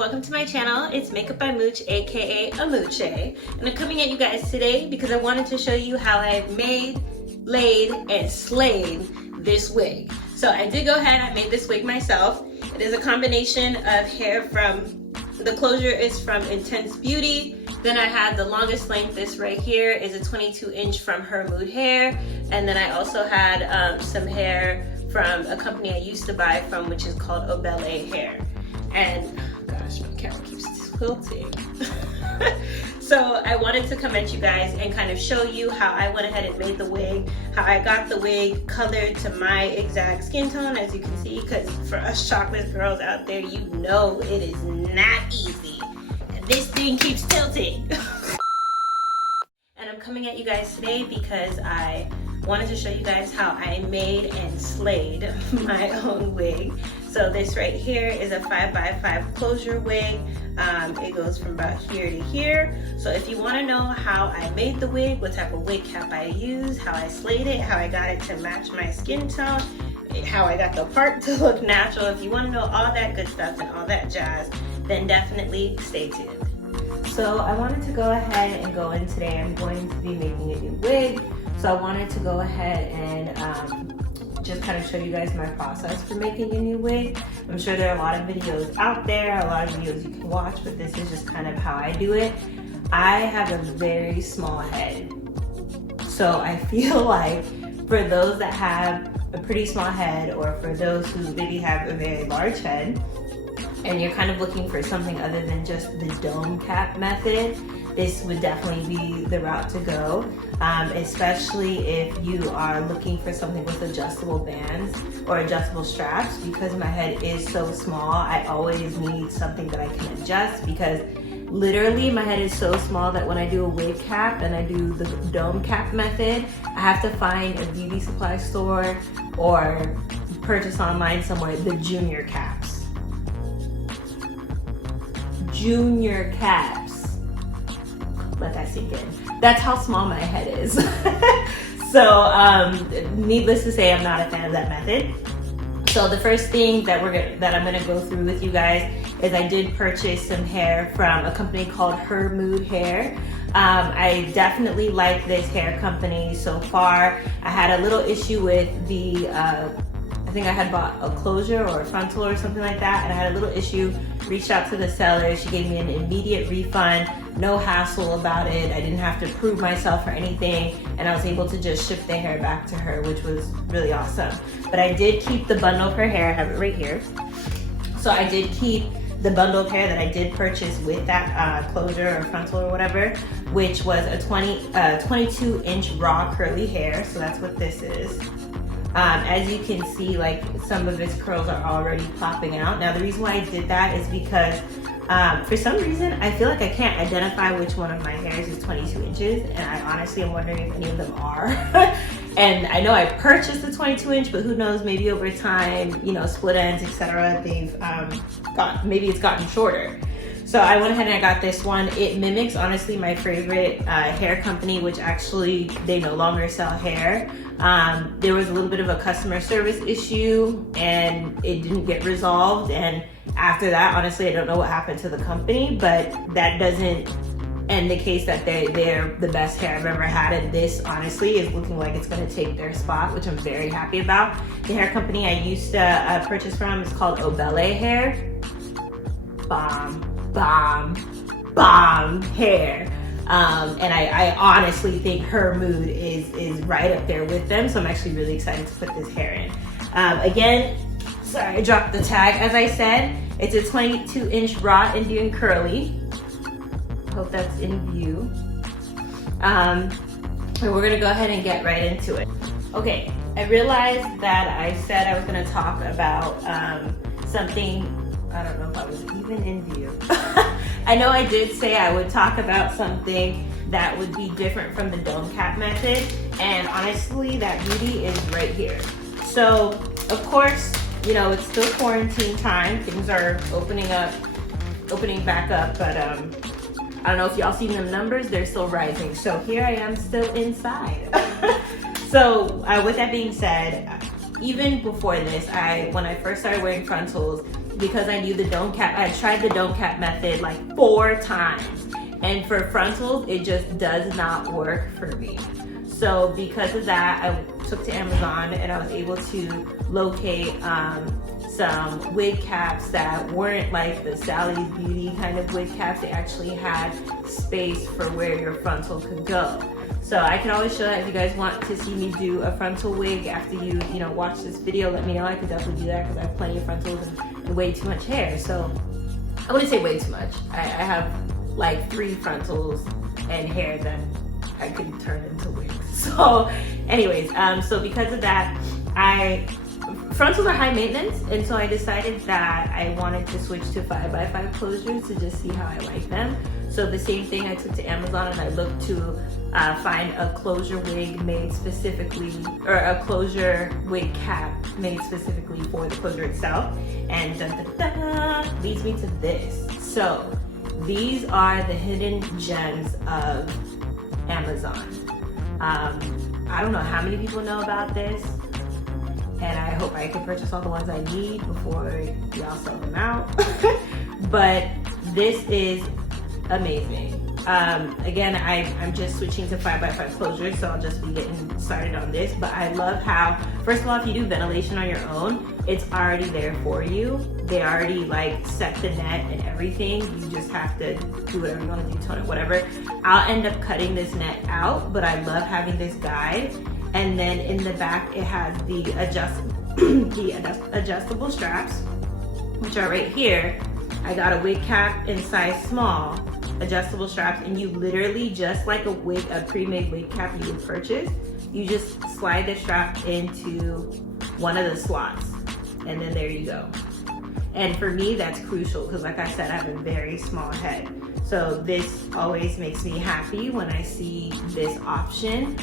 welcome to my channel. It's Makeup by Mooch, aka Amuche, and I'm coming at you guys today because I wanted to show you how I made, laid, and slayed this wig. So I did go ahead, I made this wig myself. It is a combination of hair from, the closure is from Intense Beauty. Then I had the longest length, this right here is a 22-inch from Her Mood Hair. And then I also had some hair from a company I used to buy from, which is called Obele Hair. And gosh, my camera keeps tilting. So I wanted to come at you guys and kind of show you how I went ahead and made the wig, how I got the wig colored to my exact skin tone, as you can see, because for us chocolate girls out there, you know it is not easy. And this thing keeps tilting. And I'm coming at you guys today because I wanted to show you guys how I made and slayed my own wig. So this right here is a 5x5 closure wig. It goes from about here to here. So if you want to know how I made the wig, what type of wig cap I used, how I slayed it, how I got it to match my skin tone, how I got the part to look natural, if you want to know all that good stuff and all that jazz, then definitely stay tuned. So I wanted to go ahead and go in today. I'm going to be making a new wig. So I wanted to go ahead and just kind of show you guys my process for making a new wig. I'm sure there are a lot of videos out there, a lot of videos you can watch, but this is just kind of how I do it. I have a very small head. So I feel like for those that have a pretty small head, or for those who maybe have a very large head, and you're kind of looking for something other than just the dome cap method, this would definitely be the route to go, especially if you are looking for something with adjustable bands or adjustable straps. Because my head is so small, I always need something that I can adjust, because literally my head is so small that when I do a wig cap and I do the dome cap method, I have to find a beauty supply store or purchase online somewhere the junior caps. Junior caps. Let that sink in. That's how small my head is. So needless to say, I'm not a fan of that method. So the first thing that I'm gonna go through with you guys is I did purchase some hair from a company called Her Mood Hair. I definitely like this hair company so far. I had a little issue with the I think I had bought a closure or a frontal or something like that, and I had a little issue. Reached out to the seller, she gave me an immediate refund, no hassle about it. I didn't have to prove myself or anything, and I was able to just ship the hair back to her, which was really awesome. But I did keep the bundle of her hair, I have it right here. So I did keep the bundle of hair that I did purchase with that closure or frontal or whatever, which was a 22-inch raw curly hair. So that's what this is. As you can see, like, some of its curls are already popping out. Now the reason why I did that is because for some reason I feel like I can't identify which one of my hairs is 22 inches, and I honestly am wondering if any of them are. And I know I purchased the 22-inch, but who knows, maybe over time, you know, split ends, etc., they've maybe it's gotten shorter. So I went ahead and I got this one. It mimics, honestly, my favorite hair company, which actually, they no longer sell hair. There was a little bit of a customer service issue and it didn't get resolved. And after that, honestly, I don't know what happened to the company, but that doesn't end the case that they're the best hair I've ever had. And this, honestly, is looking like it's gonna take their spot, which I'm very happy about. The hair company I used to purchase from is called Obele Hair. Bomb hair. And I honestly think Her Mood is right up there with them, so I'm actually really excited to put this hair in. Again, sorry, I dropped the tag. As I said, it's a 22-inch raw Indian curly. Hope that's in view. And we're gonna go ahead and get right into it. Okay, I realized that I said I was gonna talk about something. I don't know if I was even in view. I know I did say I would talk about something that would be different from the dome cap method, and honestly, that beauty is right here. So, of course, you know, it's still quarantine time. Things are opening back up, but I don't know if y'all seen them numbers, they're still rising. So here I am still inside. So with that being said, even before this, when I first started wearing frontals, because I knew the dome cap. I tried the dome cap method like 4 times, and for frontals, it just does not work for me. So because of that, I took to Amazon and I was able to locate some wig caps that weren't like the Sally's Beauty kind of wig caps. They actually had space for where your frontal could go. So I can always show that if you guys want to see me do a frontal wig after you watch this video. Let me know. I could definitely do that because I have plenty of frontals and way too much hair. So I wouldn't say way too much. I have like 3 frontals and hair that I could turn into wigs. So anyways, so because of that, frontals are high maintenance, and so I decided that I wanted to switch to 5x5 closures to just see how I like them. So the same thing, I took to Amazon and I looked to find a closure wig made specifically, or a closure wig cap made specifically for the closure itself. And leads me to this. So these are the hidden gems of Amazon. I don't know how many people know about this, and I hope I can purchase all the ones I need before y'all sell them out. But this is amazing. Again, I'm just switching to 5x5 closures, so I'll just be getting started on this. But I love how, first of all, if you do ventilation on your own, it's already there for you. They already like set the net and everything. You just have to do whatever you want to do, tone it, whatever. I'll end up cutting this net out, but I love having this guide. And then in the back, it has the adjustable straps, which are right here. I got a wig cap in size small, adjustable straps, and you literally, just like a pre-made wig cap you would purchase, you just slide the strap into one of the slots, and then there you go. And for me, that's crucial because, like I said, I have a very small head. So this always makes me happy when I see this option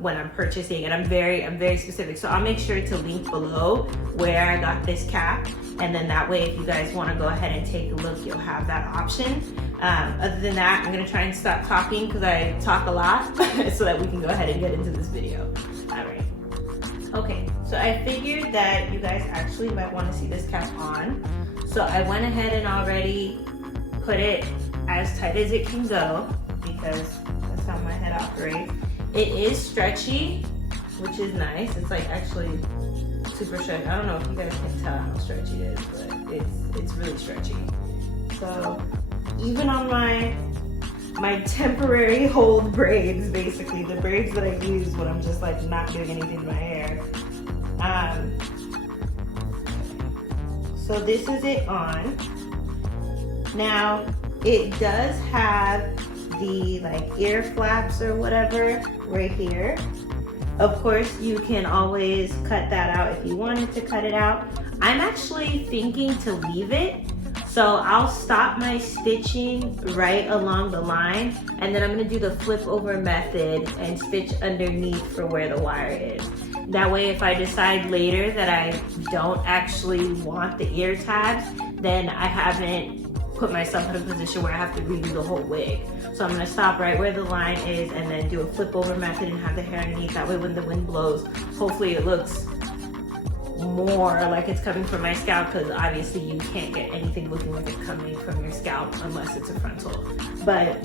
when I'm purchasing, and I'm very specific. So I'll make sure to link below where I got this cap, and then that way, if you guys want to go ahead and take a look, you'll have that option. Other than that, I'm gonna try and stop talking because I talk a lot, so that we can go ahead and get into this video. All right. Okay, so I figured that you guys actually might want to see this cap on. So I went ahead and already put it as tight as it can go because that's how my head operates. It is stretchy, which is nice. It's like actually super stretchy. I don't know if you guys can tell how stretchy it is, but it's really stretchy. So even on my temporary hold braids, basically the braids that I use when I'm just like not doing anything to my hair. So this is it on. Now it does have the like ear flaps or whatever right here. Of course, you can always cut that out if you wanted to cut it out. I'm actually thinking to leave it. So I'll stop my stitching right along the line, and then I'm gonna do the flip over method and stitch underneath for where the wire is. That way, if I decide later that I don't actually want the ear tabs, then I haven't put myself in a position where I have to redo the whole wig. So I'm gonna stop right where the line is and then do a flip over method and have the hair underneath. That way when the wind blows, hopefully it looks more like it's coming from my scalp, because obviously you can't get anything looking like it's coming from your scalp unless it's a frontal. But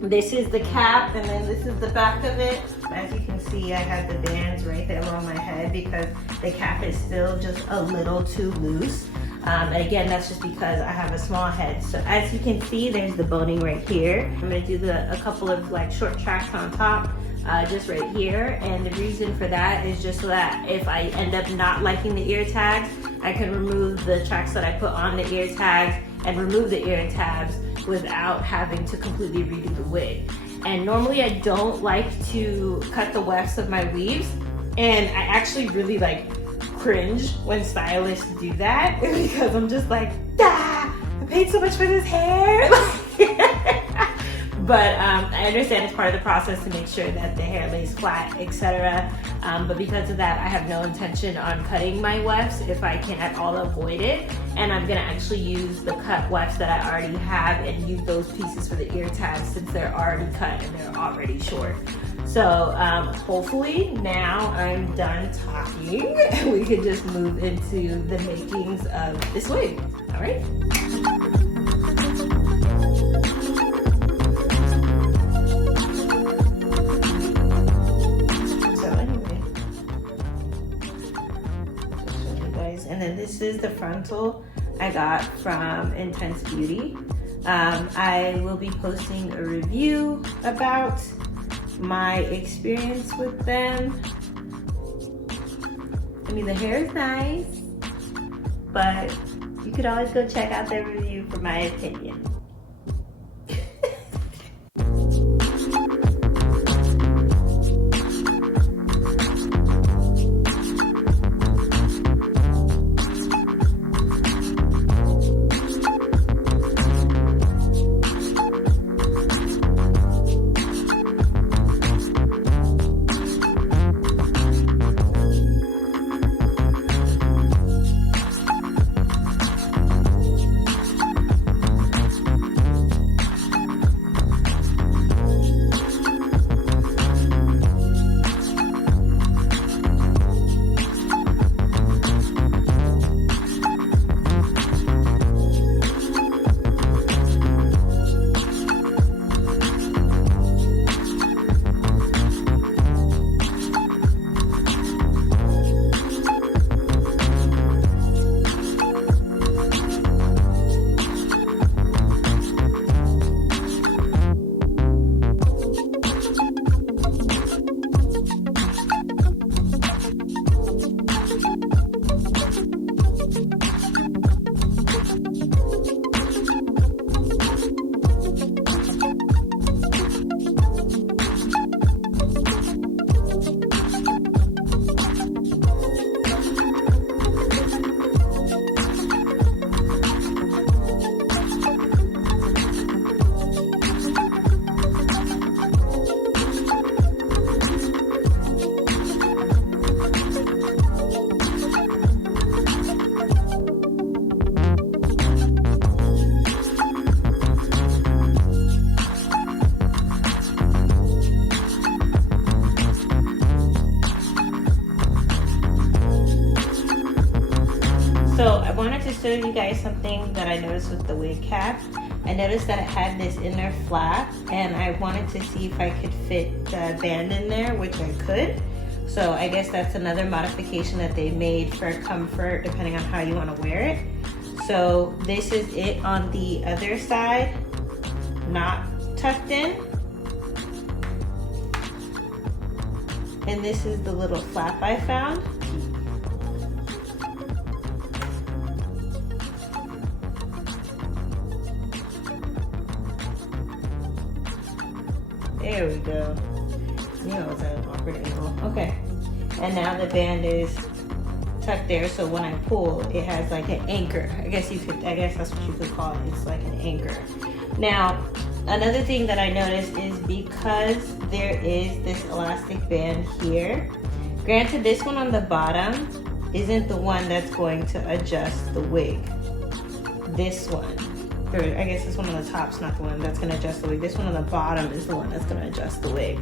this is the cap, and then this is the back of it. As you can see, I have the bands right there along my head because the cap is still just a little too loose. And again, that's just because I have a small head. So as you can see, there's the boning right here. I'm gonna do a couple of like short tracks on top, just right here. And the reason for that is just so that if I end up not liking the ear tags, I can remove the tracks that I put on the ear tags and remove the ear tabs without having to completely redo the wig. And normally I don't like to cut the wefts of my weaves, and I actually really like cringe when stylists do that because I'm just like, ah, I paid so much for this hair. But I understand it's part of the process to make sure that the hair lays flat, etc. But because of that, I have no intention on cutting my wefts if I can at all avoid it. And I'm gonna actually use the cut wefts that I already have and use those pieces for the ear tabs since they're already cut and they're already short. So hopefully now I'm done talking. We can just move into the makings of this wig, all right? And then this is the frontal I got from Intense Beauty. I will be posting a review about my experience with them. I mean, the hair is nice, but you could always go check out their review for my opinion. So I wanted to show you guys something that I noticed with the wig cap. I noticed that it had this inner flap and I wanted to see if I could fit the band in there, which I could. So I guess that's another modification that they made for comfort depending on how you want to wear it. So this is it on the other side, not tucked in. And this is the little flap I found. There we go. You know, it's at an awkward angle. Okay. And now the band is tucked there, so when I pull, it has like an anchor. I guess that's what you could call it. It's like an anchor. Now, another thing that I noticed is because there is this elastic band here, granted this one on the bottom isn't the one that's going to adjust the wig. This one. Or I guess this one on the top's not the one that's gonna adjust the wig. This one on the bottom is the one that's gonna adjust the wig.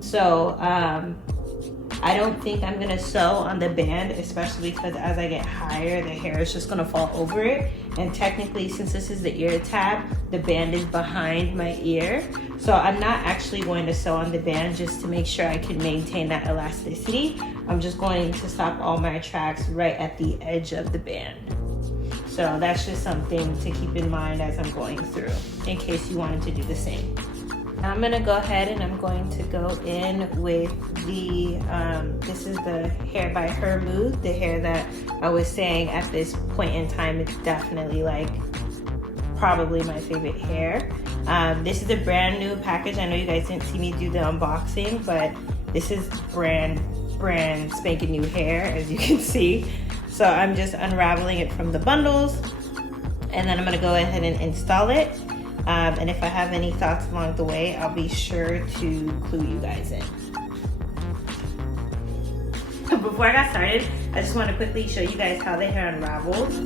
So I don't think I'm gonna sew on the band, especially because as I get higher, the hair is just gonna fall over it. And technically, since this is the ear tab, the band is behind my ear. So I'm not actually going to sew on the band just to make sure I can maintain that elasticity. I'm just going to stop all my tracks right at the edge of the band. So that's just something to keep in mind as I'm going through, in case you wanted to do the same. Now I'm gonna go ahead and I'm going to go in with the, this is the Hair by Her Mood, the hair that I was saying at this point in time, it's definitely like probably my favorite hair. This is a brand new package. I know you guys didn't see me do the unboxing, but this is brand spanking new hair, as you can see. So I'm just unraveling it from the bundles, and then I'm gonna go ahead and install it. And if I have any thoughts along the way, I'll be sure to clue you guys in. Before I got started, I just want to quickly show you guys how the hair unravels.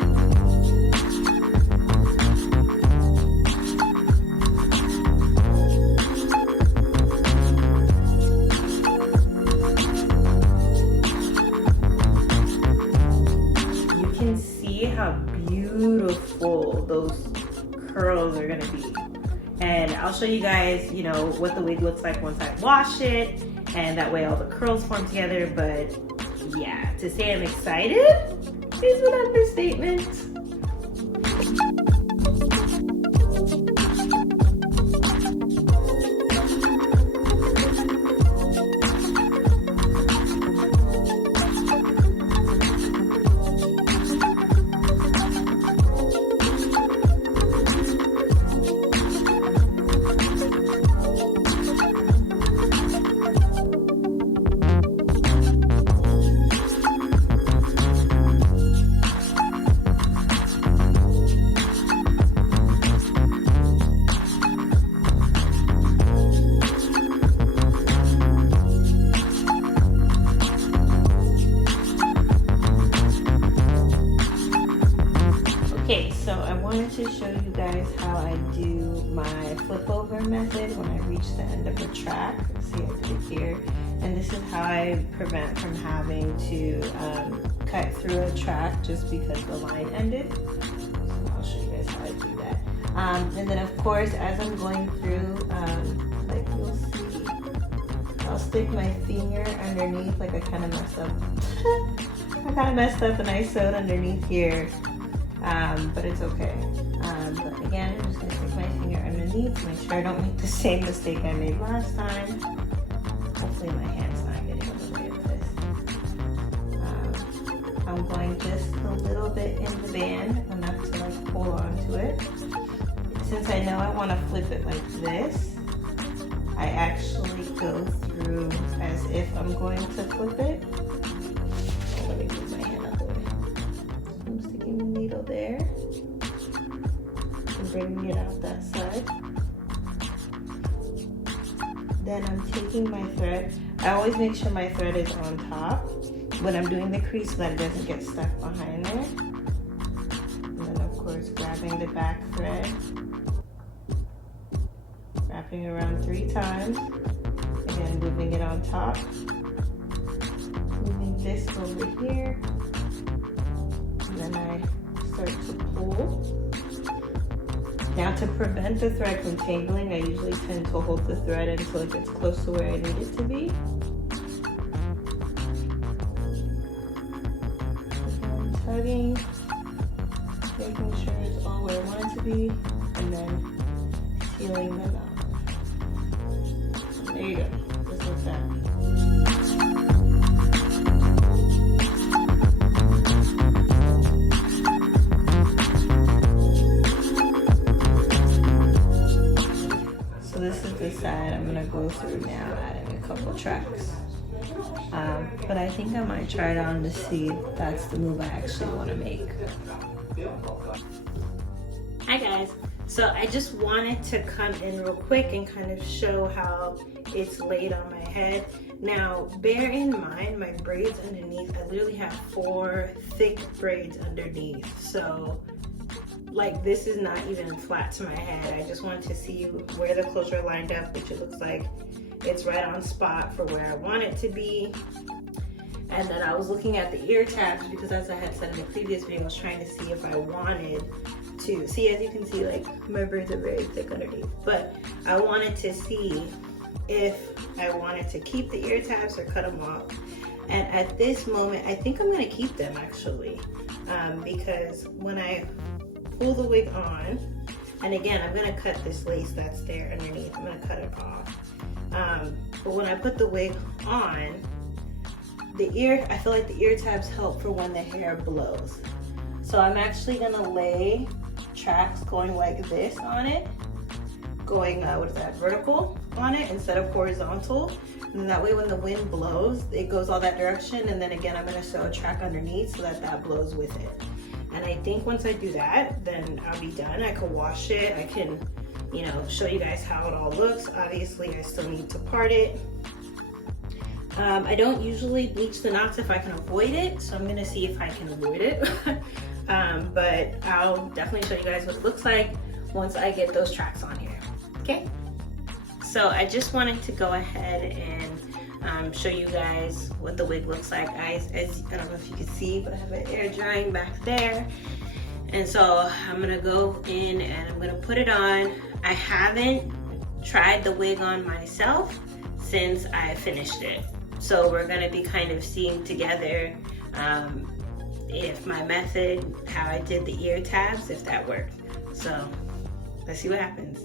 You can see how beautiful those curls are gonna be. And I'll show you guys, you know, what the wig looks like once I wash it, and that way all the curls form together. But yeah, to say I'm excited is an understatement. Okay, so I wanted to show you guys how I do my flip over method when I reach the end of a track. See, I did it here. And this is how I prevent from having to cut through a track just because the line ended. So I'll show you guys how I do that. And then of course, as I'm going through, like you'll see, I'll stick my finger underneath, like I kind of messed up. I kind of messed up and I sewed underneath here. But it's okay. But again, I'm just gonna stick my finger underneath to make sure I don't make the same mistake I made last time. Hopefully my hand's not getting in the way of this. I'm going just a little bit in the band, enough to like hold on to it. Since I know I want to flip it like this, I actually go through as if I'm going to flip it. Oh, let me move my hand out the way. I'm sticking the needle there and bringing it out that side. Then I'm taking my thread. I always make sure my thread is on top when I'm doing the crease so that it doesn't get stuck behind there. And then of course grabbing the back thread, wrapping it around 3 times. Again, moving it on top. Moving this over here. And then I start to pull. Now to prevent the thread from tangling, I usually tend to hold the thread until it gets close to where I need it to be. Again, tugging, making sure it's all where I want it to be, and then sealing them out. There you go, just like that. This is the side I'm gonna go through now, adding a couple tracks. But I think I might try it on to see if that's the move I actually want to make. Hi guys, so I just wanted to come in real quick and kind of show how it's laid on my head. Now, bear in mind my braids underneath, I literally have 4 thick braids underneath. So like this is not even flat to my head. I just wanted to see where the clothes are lined up, which it looks like it's right on spot for where I want it to be. And then I was looking at the ear tabs because, as I had said in the previous video, I was trying to see if I wanted to see, as you can see, like my braids are very thick underneath, but I wanted to see if I wanted to keep the ear tabs or cut them off. And at this moment, I think I'm gonna keep them actually, because when I pull the wig on, and again, I'm gonna cut this lace that's there underneath, I'm gonna cut it off. But when I put the wig on, I feel like the ear tabs help for when the hair blows. So I'm actually gonna lay tracks going like this on it, going, vertical on it instead of horizontal. And that way when the wind blows, it goes all that direction. And then again, I'm gonna sew a track underneath so that that blows with it. And I think once I do that, then I'll be done. I can wash it, I can you know, show you guys how it all looks. Obviously, I still need to part it. I don't usually bleach the knots if I can avoid it, so I'm gonna see if I can avoid it. But I'll definitely show you guys what it looks like once I get those tracks on here, okay? So I just wanted to go ahead and show you guys what the wig looks like. As I don't know if you can see, but I have an air drying back there. And so I'm gonna go in and I'm gonna put it on. I haven't tried the wig on myself since I finished it. So we're gonna be kind of seeing together if my method, how I did the ear tabs, if that worked. So let's see what happens.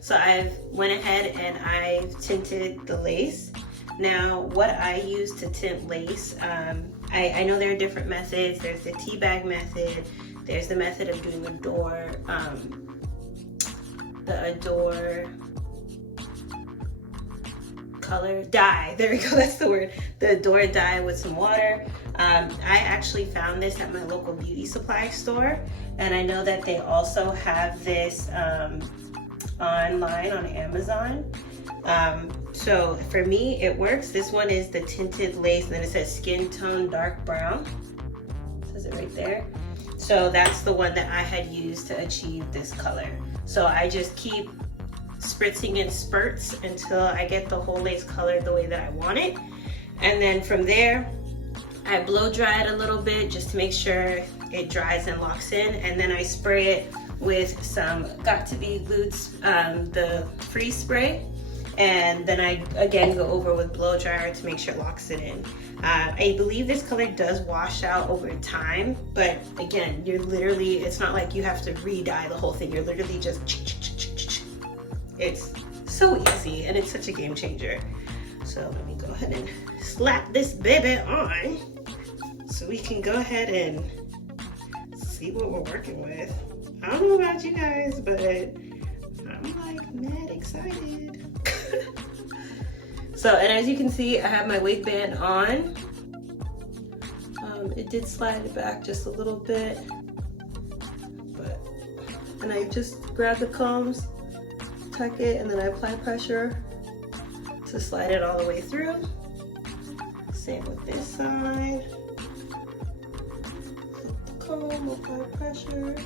So I've went ahead and I've tinted the lace. Now what I use to tint lace, I know there are different methods. There's the tea bag method. There's the method of doing the Adore color dye. There we go, that's the word. The Adore dye with some water. I actually found this at my local beauty supply store, and I know that they also have this online on Amazon. So for me, it works. This one is the tinted lace, and then it says skin tone dark brown. It says it right there. So that's the one that I had used to achieve this color. So I just keep spritzing in spurts until I get the whole lace color the way that I want it. And then from there, I blow dry it a little bit just to make sure it dries and locks in. And then I spray it with some Got2b Glued, the freeze spray. And then I again go over with blow dryer to make sure it locks it in. I believe this color does wash out over time, but again, you're literally, it's not like you have to re-dye the whole thing. You're literally just, it's so easy and it's such a game changer. So let me go ahead and slap this baby on so we can go ahead and see what we're working with. I don't know about you guys, but I'm like mad excited. So, and as you can see, I have my wig band on. It did slide it back just a little bit, and I just grab the combs, tuck it, and then I apply pressure to slide it all the way through. Same with this side. Flip the comb, apply pressure,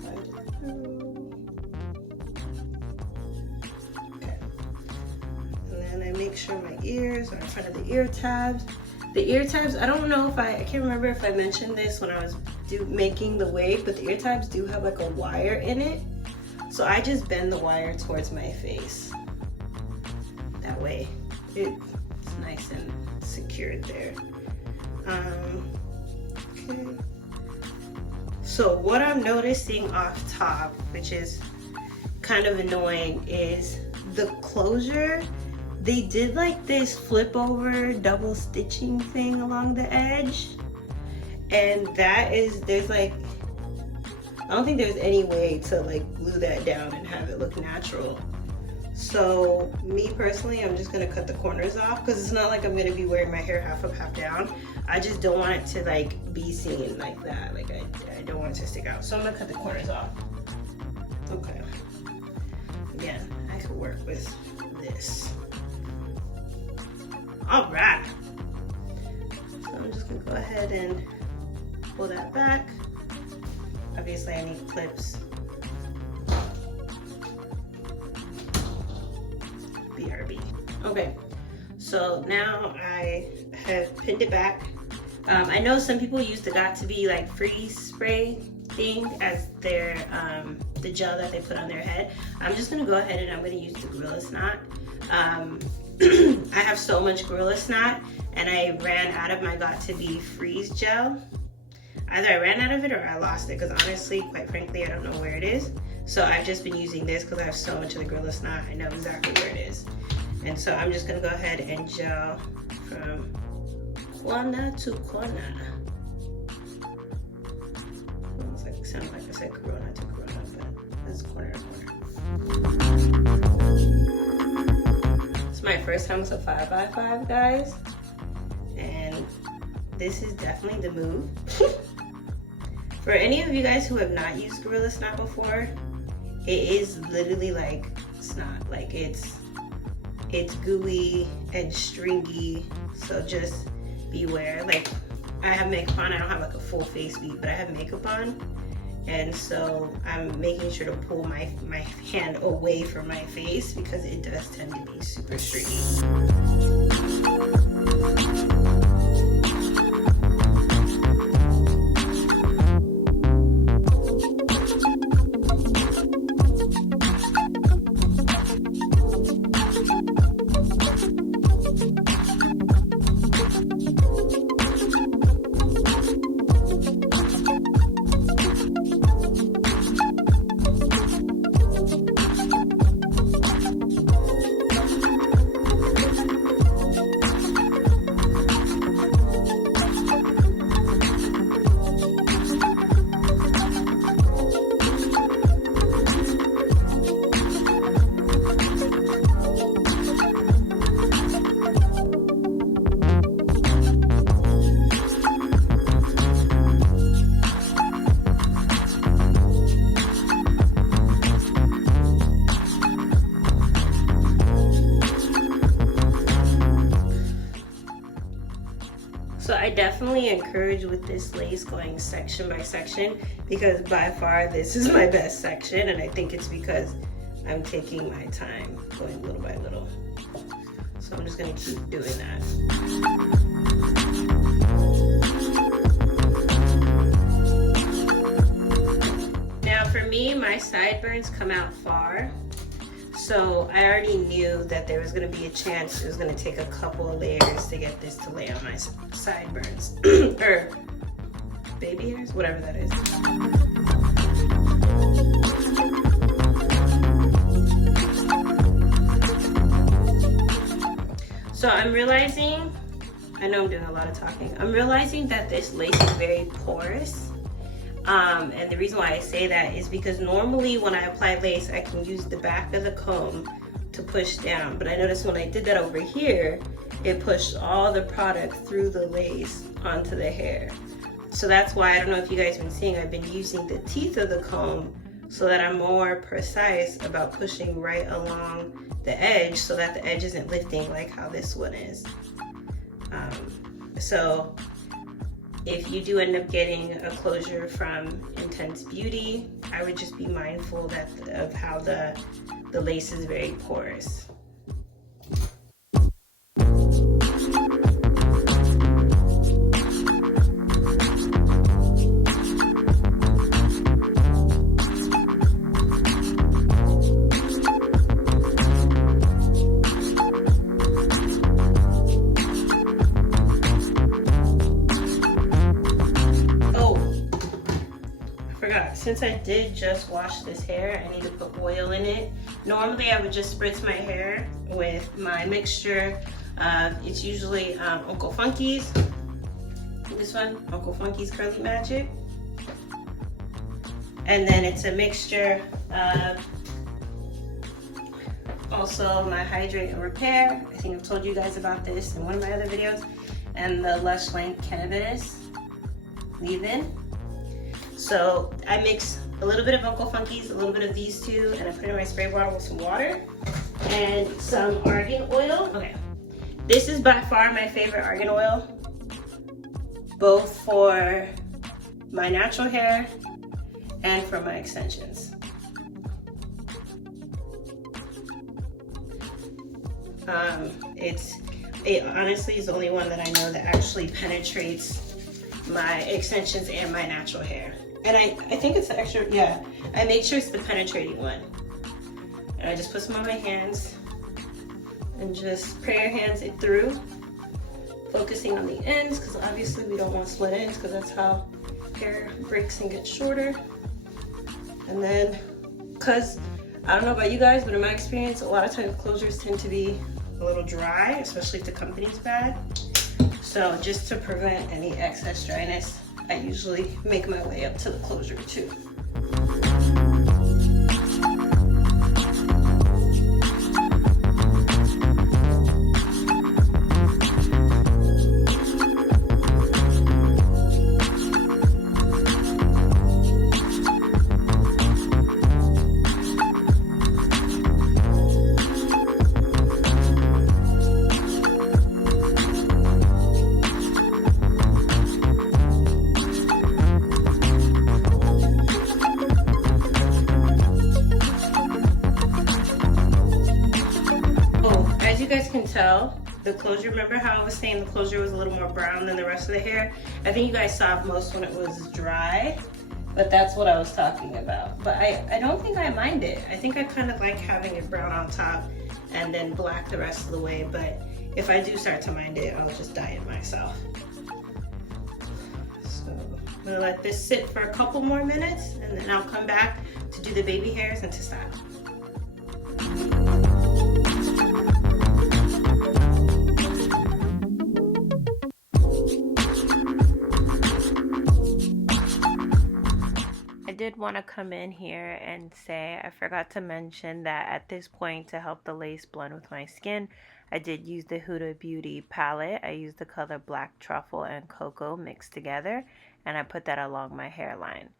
slide it through. And I make sure my ears are in front of the ear tabs. The ear tabs, I don't know if I can't remember if I mentioned this when I was making the wig, but the ear tabs do have like a wire in it. So I just bend the wire towards my face. That way it's nice and secured there. Okay. So what I'm noticing off top, which is kind of annoying, is the closure. They did like this flip over double stitching thing along the edge, and that is, there's like, I don't think there's any way to like glue that down and have it look natural. So me personally, I'm just gonna cut the corners off because it's not like I'm gonna be wearing my hair half up, half down. I just don't want it to like be seen like that. Like I don't want it to stick out. So I'm gonna cut the corners off. Okay. Again, I could work with this. All right. So I'm just gonna go ahead and pull that back. Obviously I need clips. BRB. Okay, so now I have pinned it back. I know some people use the Got2b like freeze spray thing as their the gel that they put on their head. I'm just gonna go ahead and I'm gonna use the Gorilla Snot. I have so much Gorilla Snot and I ran out of my Got2b freeze gel. Either I ran out of it or I lost it, because honestly, quite frankly, I don't know where it is. So I've just been using this because I have so much of the Gorilla Snot. I know exactly where it is. And so I'm just gonna go ahead and gel from corner to corner. Almost like, sounds like I said corona to corona, but it's corner to corner. It's my first time with a 5x5, guys. And this is definitely the move. For any of you guys who have not used Gorilla Snot before, it is literally like snot. Like it's gooey and stringy, so just beware. Like I have makeup on, I don't have like a full face beat, but I have makeup on, and so I'm making sure to pull my hand away from my face because it does tend to be super stringy. So I definitely encourage with this lace going section by section, because by far this is my best section, and I think it's because I'm taking my time going little by little. So I'm just gonna keep doing that. Now for me, my sideburns come out far. So I already knew that there was going to be a chance it was going to take a couple of layers to get this to lay on my sideburns. Or baby hairs, whatever that is. So I'm realizing, I know I'm doing a lot of talking, I'm realizing that this lace is very porous. And the reason why I say that is because normally when I apply lace, I can use the back of the comb to push down. But I noticed when I did that over here, it pushed all the product through the lace onto the hair. So that's why, I don't know if you guys have been seeing, I've been using the teeth of the comb so that I'm more precise about pushing right along the edge so that the edge isn't lifting like how this one is. So if you do end up getting a closure from Intense Beauty, I would just be mindful of how the lace is very porous. Since I did just wash this hair, I need to put oil in it. Normally I would just spritz my hair with my mixture. It's usually Uncle Funky's. This one, Uncle Funky's Curly Magic. And then it's a mixture of also my Hydrate and Repair. I think I've told you guys about this in one of my other videos. And the Lush Length Cannabis leave-in. So I mix a little bit of Uncle Funky's, a little bit of these two, and I put it in my spray bottle with some water and some argan oil. Okay, this is by far my favorite argan oil, both for my natural hair and for my extensions. It honestly is the only one that I know that actually penetrates my extensions and my natural hair. And I think it's the extra, yeah, I make sure it's the penetrating one. And I just put some on my hands and just prayer hands it through, focusing on the ends, because obviously we don't want split ends, because that's how hair breaks and gets shorter. And then, because I don't know about you guys, but in my experience, a lot of times closures tend to be a little dry, especially if the company's bad. So just to prevent any excess dryness, I usually make my way up to the closure too. the closure. Remember how I was saying the closure was a little more brown than the rest of the hair? I think you guys saw most when it was dry, but that's what I was talking about. But I don't think I mind it. I think I kind of like having it brown on top and then black the rest of the way, but if I do start to mind it, I'll just dye it myself. So I'm gonna let this sit for a couple more minutes and then I'll come back to do the baby hairs and to style. I did want to come in here and say I forgot to mention that at this point, to help the lace blend with my skin, I did use the Huda Beauty palette. I used the color Black Truffle and Cocoa mixed together, and I put that along my hairline.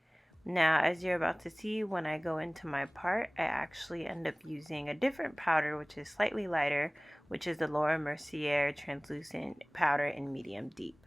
Now, as you're about to see, when I go into my part, I actually end up using a different powder, which is slightly lighter, which is the Laura Mercier translucent powder in medium deep.